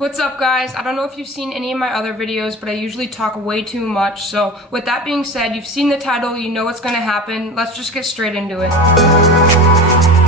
What's up, guys? I don't know if you've seen any of my other videos, but I usually talk way too much. So with that being said, you've seen the title, you know what's gonna happen. Let's just get straight into it.